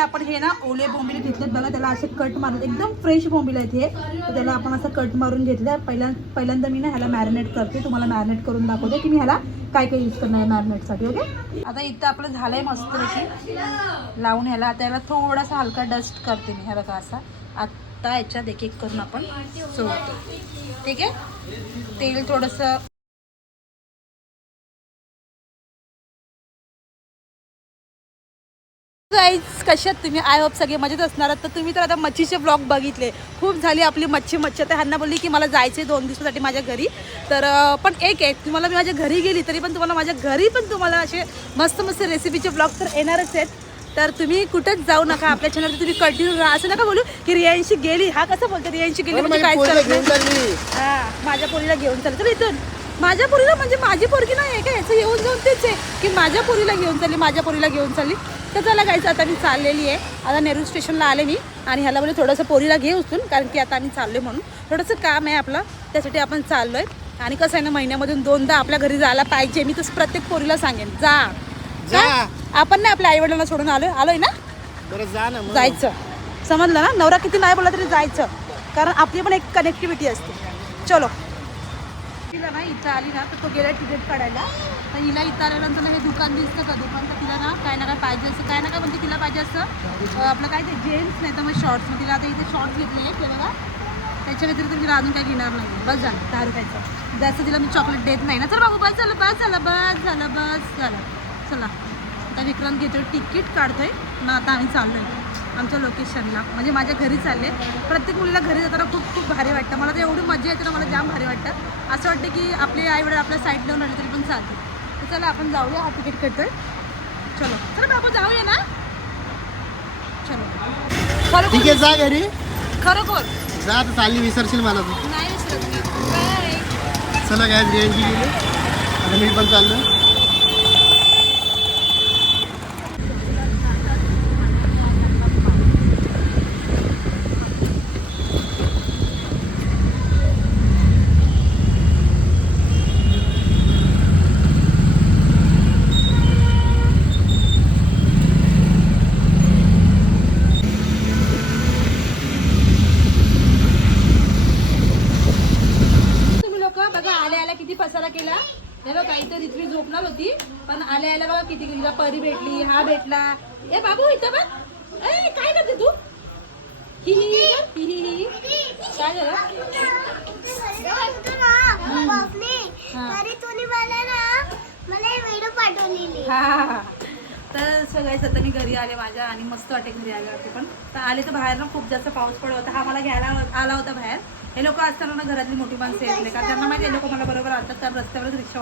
आपण हे ना ओले बोंबिले घेतलेत बघा त्याला असे कट मारून एकदम फ्रेश बोंबील आहेत हे. तर त्याला आपण असं कट मारून घेतलं पहिल्या पहिल्यांदा मी ना ह्याला मॅरिनेट करते. तुम्हाला मॅरिनेट करून दाखवते की मी ह्याला काय काय यूज करणार आहे मॅरिनेटसाठी ओके आता इथं आपलं झालंय मस्त लावून ह्याला त्याला थोडासा हलका डस्ट करते मी. ह्याला का असा. आत्ता याच्यात एक एक करून आपण सोडतो. ठीक आहे? तेल थोडंसं गाईज कशात तुम्ही? आय होप सगळे मजेत असणार. तर तुम्ही तर आता मच्छीचे ब्लॉग बघितले. खूप झाली आपली मच्छी मच्छी. तर ह्यांना बोलली की मला जायचे दोन दिवसासाठी माझ्या घरी. तर पण एक आहे तुम्हाला मी माझ्या घरी गेली तरी पण तुम्हाला माझ्या घरी पण तुम्हाला असे मस्त मस्त रेसिपीचे ब्लॉग तर येणारच आहेत. तर तुम्ही कुठेच जाऊ नका आपल्या चॅनल तुम्ही कंटिन्यू राहा. असं नका बोलू की रियांशी गेली. हा कसं बोलतो रियांशी गेली म्हणजे काय हा माझ्या पोरीला घेऊन चालली. तर इथून. माझ्या पोरीला म्हणजे माझी पोरगी नाही आहे का? याचं येऊन जाऊन तेच आहे की माझ्या पोरीला घेऊन चालली माझ्या पोरीला घेऊन चालली. तर चला गायचं आता मी चाललेली आहे. आता नेहरू स्टेशनला आले मी आणि ह्याला बोले थोडंसं पोरीला घे उचलून कारण की आता आम्ही चाललो म्हणून. थोडंसं काम आहे आपलं त्यासाठी आपण चाललो आहे आणि कसं आहे ना महिन्यामधून दोनदा आपल्या घरी जायला पाहिजे. मी तसं प्रत्येक पोरीला सांगेन जा. जा. आपण नाही आपल्या आईवडिलांना सोडून आलोय आलोय ना? बरं जा ना जायचं. समजलं ना? नवरा किती नाही बोला तरी जायचं. कारण आपली पण एक कनेक्टिव्हिटी असते. चलो. तिला ना इथं आली ना तर तो गेला तिकीट काढायला. तर हिला इथं आल्यानंतर ना हे दुकान दिसतं का? दुकान तर तिला ना काय ना काय पाहिजे असं काय ना काय म्हणते तिला पाहिजे असं आपलं काय ते जेन्स नाही तर मग शॉर्ट्स मग तिला आता इथे शॉर्ट्स घेतले आहेत बघा. त्याच्या व्यतिरिक्त तिला अजून काय घेणार नाही बस झालं दहा रुपयाचं. जास्त तिला मी चॉकलेट देत नाही ना. चल बाबू बस झालं बस झालं बस झालं बस झालं. चला. आता विक्रांत घेतोय तिकीट काढतोय. मग आता आम्ही चाललोय. आमच्या लोकेशनला म्हणजे माझ्या घरी चालले प्रत्येक मुलीला घरी जाताना खूप खूप भारी वाटतं. मला तर एवढी मजा येते ना मला जाम भारी वाटतं. असं वाटतं की आपले आई वडील आपल्या साईड लावून आले तरी पण चालते तर चला आपण जाऊया. हा तिकीट काढतोय. चलो. चला बाबू जाऊया ना. चलो. ठीक आहे खरोखर जा घरी. खरोखर. जा आता चालली विसरशील मला तू. नाही विसरत मी. चला काय बिर्याणी गेली. आता मी पण चाललो तुम्ही लोक बघा आल्या आल्या किती पसारा केला हे बघा इथं रिथवी झोपणार होती पण आल्या आल्या बघा किती केली परी भेटली हा भेटला ए बाबू इथं बघ ए काय करते तू ही ही ही कर. ही ही ही काय झालं हा. तरी तुम्ही मला ना मला व्हिडिओ पाठवलेली हा हा, हा. तर सगळ्याच आता मी घरी आले माझ्या आणि मस्त वाटे घरी आल्यावरती पण. तर आले तर बाहेर ना खूप जास्त पाऊस पडत होता. हा मला घ्यायला आला होता बाहेर. हे लोक असताना ना घरातली मोठी माणसं येतले कारण त्यांना माहिती हे लोक मला बरोबर आणतात. त्या रस्त्यावरच रिक्षा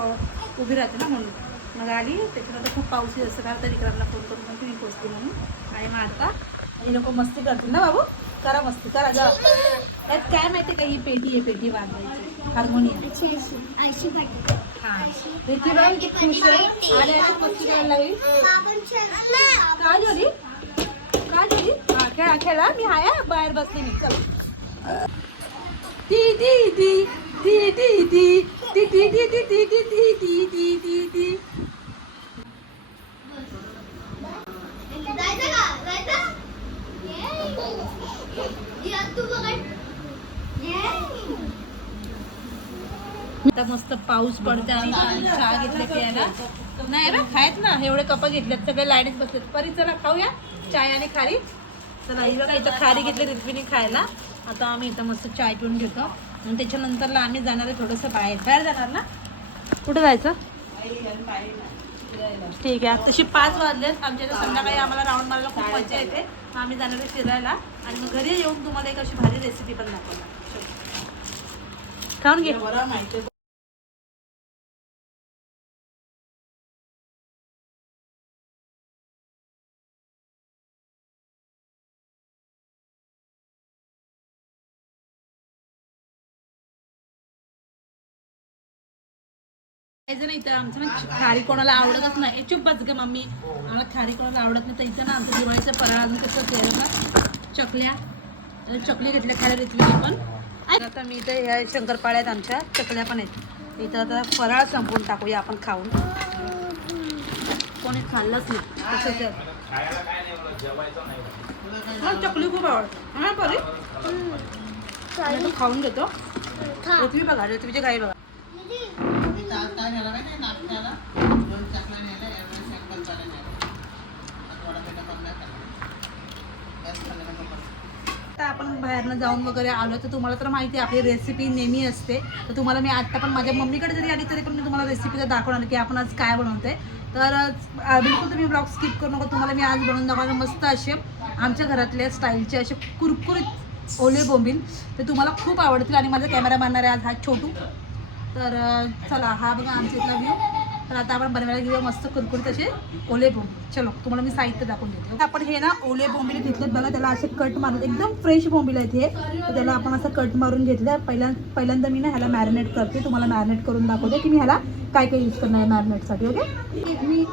उभी राहते ना म्हणून. मग आली. त्याच्यानंतर खूप पाऊस येत असतं. कारण तर विक्रांतला फोन करून म्हणते मी पोचली म्हणून. आणि मग आता हे लोक मस्ती करतील ना बाबू? करा मस्ती करा जा. त्यात काय माहिती का ही पेटी आहे? पेटी बांधायची. हार्मोनियम. हा. रितीबाई खुश आहे. आले आले मस्ती करायला लागली काय झाली काय झाली हा खेळा मी हाय बाहेर बसले मी चल ती ती ती ती ती ती ती ती ती ती ती ती ती ती ती ती ती आता मस्त पाऊस पडते आणि चहा घेतले प्यायला नाही रे खायत ना एवढे कप घेतलेत सगळे लाईनीत बसलेत परी चला खाऊया चाय आणि खारी तर ही बघा इथं खारी घेतली रिफिनी खायला. आता आम्ही इथं मस्त चाय पिऊन घेतो. आणि त्याच्यानंतरला आम्ही जाणार आहे थोडंसं बाहेर. बाहेर जाणार ना? कुठं जायचं? ठीक आहे. तशी पाच वाजले आमच्या इथं संध्याकाळी आम्हाला राऊंड मारायला खूप मजा येते. आम्ही जाणार आहे फिरायला. आणि मग घरी येऊन तुम्हाला एक अशी भारी रेसिपी पण दाखवणार. खाऊन घे. माहिती जण इथं आमचं ना खारी कोणाला आवडतच नाही. चुप बस ग मम्मी. आम्हाला खारी कोणाला आवडत नाही तर इथं ना आमचं दिवाळीचं फराळ अजून कसं केलं ना चकल्या. चकली घेतल्या खायला रितवीने पण. आता मी इथे ह्या शंकरपाळ्यात आमच्या चकल्या पण आहेत. इथं आता फराळ संपवून टाकूया आपण खाऊन. कोणी खाल्लंच नाही. मला चकली खूप आवडते हा परी. मी तो खाऊन घेतो. पृथ्वी बघा पृथ्वीची गाई बघा. आता आपण बाहेरनं जाऊन वगैरे आलो तर तुम्हाला तर माहिती आहे आपली रेसिपी नेहमी असते. तर तुम्हाला मी आत्ता पण माझ्या मम्मीकडे जरी आली तरी पण मी तुम्हाला रेसिपी दाखवणार की आपण आज काय बनवते तर बिलकुल तुम्ही ब्लॉग स्किप करू नका. तुम्हाला मी आज बनवून दाखवणार मस्त असे आमच्या घरातल्या स्टाईलचे असे कुरकुरीत ओले बोंबील. ते तुम्हाला खूप आवडतील आणि माझा कॅमेरा मारणार आहे आज हा छोटू तर चला हा बघा आमच्या इथला व्ह्यू तर आता आपण बनवायला घेऊया मस्त कुरकुरीत असे ओले बोंब. चलो तुम्हाला मी साहित्य दाखवून देते. आपण हे ना ओले बोंबिले घेतलेत बघा त्याला असे कट मारून एकदम फ्रेश बोंबील आहेत हे. तर त्याला आपण असं कट मारून घेतलं पहिल्या पहिल्यांदा मी ना ह्याला मॅरिनेट करते. तुम्हाला मॅरिनेट करून दाखवते की मी ह्याला काय काय यूज करणार आहे मॅरिनेटसाठी ओके मी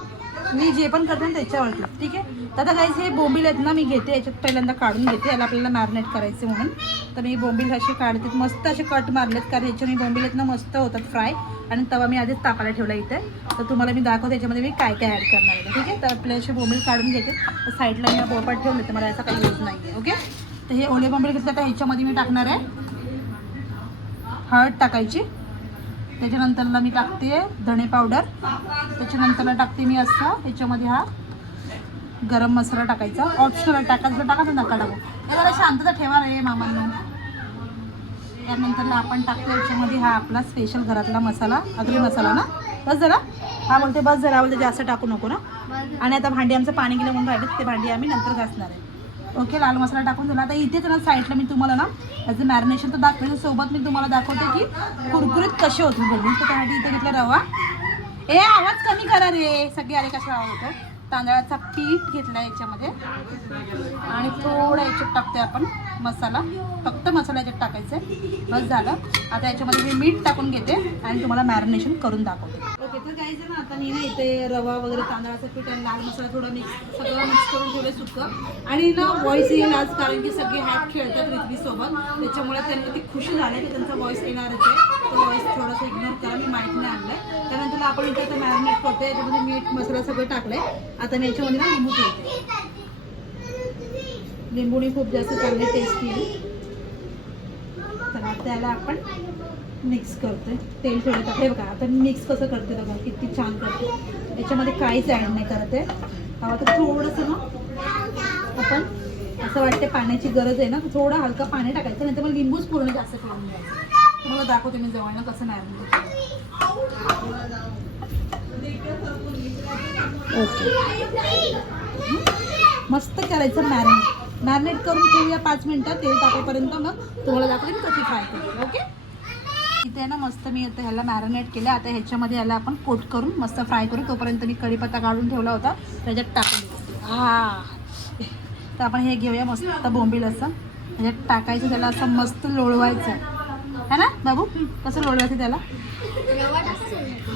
मी जे पण करते ना त्याच्यावरती. ठीक आहे? तर आता काहीच हे बोंबील आहेत ना मी घेते. याच्यात पहिल्यांदा काढून घेते. याला आपल्याला मॅरिनेट करायचे म्हणून. तर मी बोंबील असे काढते. मस्त असे कट मारलेत. कारण याच्याने बोंबील आहेत ना मस्त होतात फ्राय आणि तवा मी आधीच तापायला ठेवला इथे. तर तुम्हाला मी दाखवते याच्यामध्ये मी काय काय ॲड करणार आहे. ठीक आहे? तर आपले असे बोंबील काढून घ्यायचे तर साईडला मी बोपाट ठेवले तर मला याचा काही यूज नाही आहे ओके? तर हे ओले बोंबील घेतलं. तर ह्याच्यामध्ये मी टाकणार आहे. हळद टाकायची. त्याच्यानंतरला मी टाकते धणे पावडर. त्याच्यानंतरला टाकते मी असं याच्यामध्ये हा गरम मसाला टाकायचा. ऑप्शनल टाकायचं टाका तर नका टाकू. हे जरा शांतता ठेवा रे मामांनो. त्यानंतरला आपण टाकतो याच्यामध्ये हा आपला स्पेशल घरातला मसाला अगरी मसाला ना? बस जरा. हा बोलते बस जरा बोलते जास्त टाकू नको ना? आणि आता भांडी आमचं पाणी गेलं म्हणून राहिले ते भांडी आम्ही नंतर घासणार आहे. ओके लाल मसाला टाकून दिला. आता इथेच ना साईडला मी तुम्हाला ना त्याचं मॅरिनेशन तर दाखवते सोबत मी तुम्हाला दाखवते की कुरकुरीत कसे होतील बघून तर त्यासाठी इथे घेतलं रवा. ए आवाज कमी करा रे. सगळे आले कसा आवाज होतो तांदळाचा पीठ घेतला याच्यामध्ये. आणि थोडा याच्यात टाकते आपण मसाला. फक्त मसाला याच्यात टाकायचा आहे बस झालं. आता याच्यामध्ये मी मीठ टाकून घेते आणि तुम्हाला मॅरिनेशन करून दाखवते. ओके तर ना आता मी ना इथे रवा वगैरे तांदळाचं पीठ आणि लाल मसाला थोडं मिक्स सगळं मिक्स करून ठेवलं सुकं. आणि ना व्हॉइस येईल आज कारण की सगळे हॅट खेळतात रिथवीसोबत त्याच्यामुळे त्यांना ती खुशी झाली की त्यांचा व्हॉइस येणारच आहे. तो व्हॉइस थोडासा इग्नोर करा मी माहीत नाही आणलं त्यानंतर आपण इथे मॅरिनेट करतो याच्यामध्ये मीठ मसाला सगळं टाकलंय. आता मी याच्यामध्ये ना लिंबू ठेवते. लिंबूने खूप जास्त चांगले टेस्टी आहे तर त्याला आपण मिक्स करतोय. तेल थोडं टाक- हे बघा आता मी मिक्स कसं करते बघा किती छान करते. याच्यामध्ये काहीच ॲड नाही करत आहे. तर थोडंसं ना आपण असं वाटते पाण्याची गरज आहे ना थोडं हलका पाणी टाकायचं नाही तर मग लिंबूच पूर्ण जास्त करून द्यायचं तुम्हाला दाखवते मी जवळ कसं नाही ओके. मस्त करायचं मॅरिनेट मॅरिनेट करून ठेवूया पाच मिनटं. तेल टाकेपर्यंत मग तुम्हाला दाखवते मी कशी फ्राय करते. ओके? इथे ना मस्त मी आता ह्याला मॅरिनेट केलं. आता ह्याच्यामध्ये याला आपण कोट करून मस्त फ्राय करू तोपर्यंत मी कढीपत्ता काढून ठेवला होता. त्याच्यात टाकून हा. तर आपण हे घेऊया मस्त बोंबील असं. त्याच्यात टाकायचं त्याला असं मस्त लोळवायचं है ना बाबू? कसं लोळवायचं त्याला?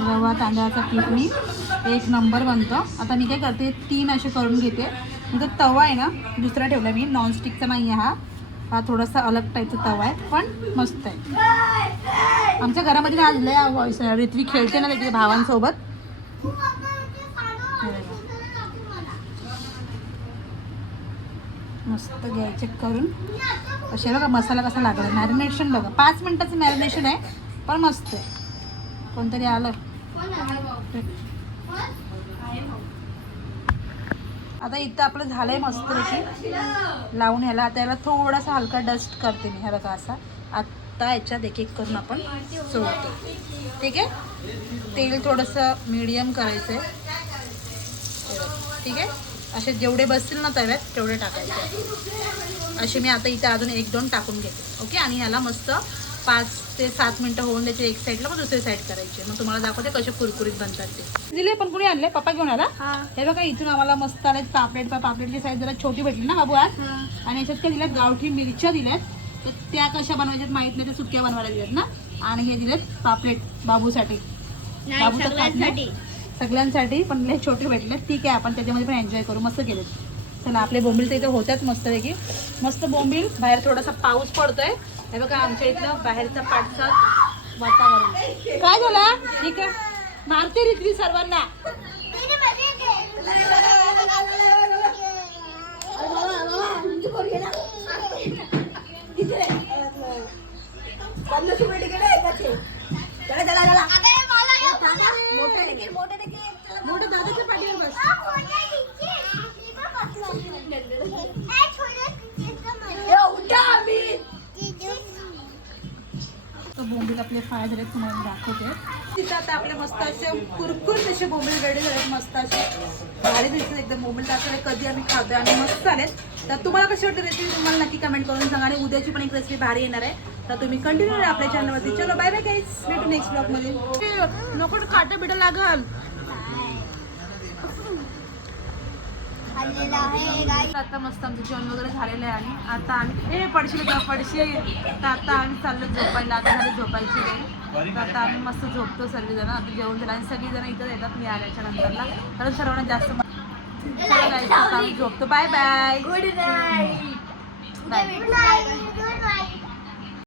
रवा तांदळाचा पीठ मी एक नंबर बनतो. आता मी काय करते तीन असे करून घेते. म्हणजे तवा आहे ना दुसरा ठेवला मी. नॉनस्टिकचा नाही आहे हा. हा थोडासा अलग टाईपचा तवा आहे पण मस्त आहे. आमच्या घरामध्ये ना आज लय व्हॉइस ऋत्वी खेळते ना त्याच्या भावांसोबत हे बघा. मस्त घ्यायचे करून. असे बघा मसाला कसा लागला. मॅरिनेशन बघा. पाच मिनटाचं मॅरिनेशन आहे पण मस्त आहे. कोणतरी आलं? आता इथं आपलं झालंय मस्तपैकी लावून ह्याला. आता याला थोडासा हलका डस्ट करते मी. ह्या बघा असा. आत्ता याच्यात एक एक करून आपण सोडतो. ठीक आहे? तेल थोडंसं मीडियम करायचं आहे ठीक आहे? असे जेवढे बसतील ना तव्यात तेवढे टाकायचे. असे मी आता इथे अजून एक दोन टाकून घेते. ओके? आणि ह्याला मस्त पाच ते सात मिनटं होऊन द्यायचे एक साईडला मग दुसरी साईड करायची. मग तुम्हाला दाखवते कसे कुरकुरीत बनतात ते. दिले पण कुणी आणले? पप्पा घेऊन आला? हे. बघा इथून आम्हाला मस्त आले पापलेट. पापलेटची साईज जरा छोटी भेटली ना बाबू आज? आणि याच्यात काय दिल्यात? गावठी मिरच्या दिल्यात. तर त्या कशा बनवायच्यात माहीत नाही त्या सुक्या बनवायला दिल्यात ना. आणि हे दिलेत पापलेट बाबूसाठी. बाबू तर खात नाही. सगळ्यांसाठी पण लय छोटे भेटले. ठीक आहे आपण त्याच्यामध्ये पण एन्जॉय करू. मस्त केलेत. चला आपले बोंबील तर इथे होत्याच मस्तपैकी. मस्त बोंबील. बाहेर थोडासा पाऊस पडतोय. हे बघा आमच्या इथलं बाहेरचा पाठचा वातावरण. काय झाला? ठीक आहे मारते रित्री सर्वांना. आपले झाले तुम्हाला दाखवते. तिथं आता आपले मस्त असे कुरकुर तसे बोंबील रेडी झालेत मस्त असे भारी दिसतात एकदम. बोंबील दाखवले कधी आम्ही खातोय आणि मस्त झालेत. तर तुम्हाला कशी वाटते रेसिपी तुम्हाला नक्की कमेंट करून सांगा आणि उद्याची पण एक रेसिपी भारी येणार आहे. तर तुम्ही कंटिन्यू आपल्या चॅनलवरती चलो बाय बाय गाईज भेटू नेक्स्ट ब्लॉगमध्ये नको काटे बिटा लागल खाल्लेलं आहे गाई आता मस्त आमचं जेवण वगैरे झालेलं आहे आणि आता आम्ही हे पडशील का? पडशील. तर आता आम्ही चाललो झोपायला. आता झाली झोपायची वेळ. तर आता आम्ही मस्त झोपतो सर्वजण आता जेवण झालं आणि सगळीजण इथं येतात मी आल्याच्या नंतरला. कारण सर्वांना जास्त झोपतो. Bye bye good night